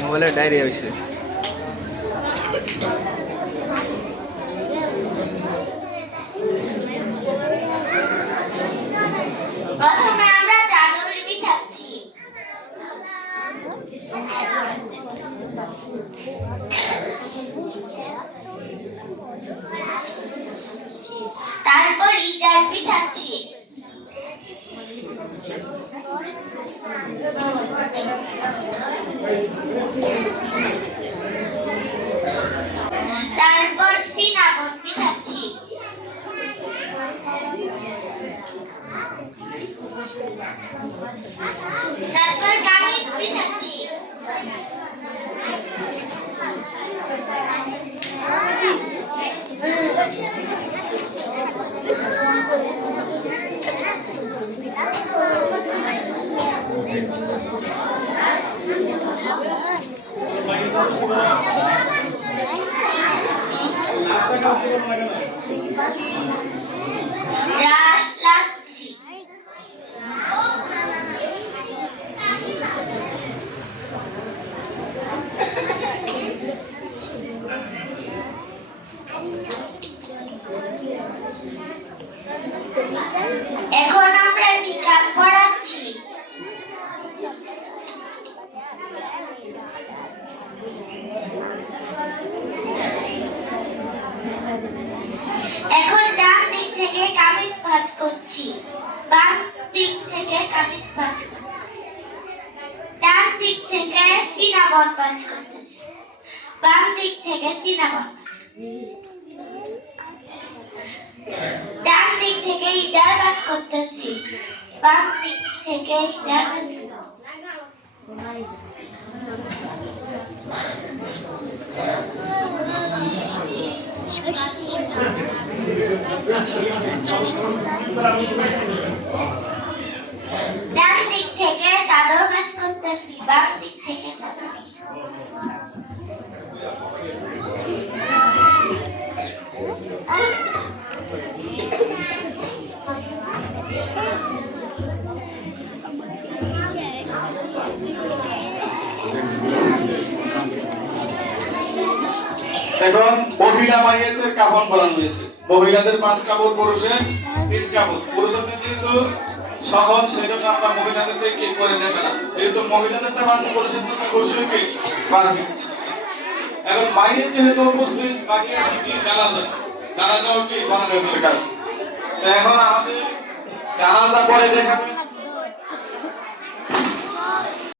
মোবাইলে ডায়রিয়া হয়েছে। প্রথমে আমরা চাদর বিছাচ্ছি। তারপর ইটার বিছাচ্ছি। তারপর সিনাবন বিছাচ্ছি। তারপর কামিজ বিছাচ্ছি। রাশ লাগছি। এখন আমরা নিকাব পড়াচ্ছি। এখন ডান দিক থেকে কামিজ ভাঁজ করছি, বাম দিক থেকে কামিজ ভাঁজ করছি। ডান দিক থেকে সিনাবন ভাঁজ করতেছি, বাম দিক থেকে সিনাবন ভাঁজ করছি। ডান দিক থেকে ইটার ভাঁজ করতেছি, বাম দিক থেকে ইটার ভাঁজ করতেছি। ডান দিক থেকে চাদর ভাঁজ করতেছি, বাম দিক থেকে চাদর ভাঁজ এখন মহিলা মাইয়াদের কাফন পরানো হয়েছে। মহিলাদের 5 কাপড়, পুরুষের 3 কাপড়। পুরুষদের যেহেতু সহজ, সেজন্য আমরা মহিলাদেরকে কি করে দেখালাম। যেহেতু মহিলাদেরটা বাকি, পুরুষেরটা অবশ্যই কি বাকি। এখন মাইয়ের যেহেতু উপস্থিত, বাকি আছে কি জানাজা। জানাজাও কি বানানোর দরকার। এখন আমাদের জানাজা পরে দেখাবেন।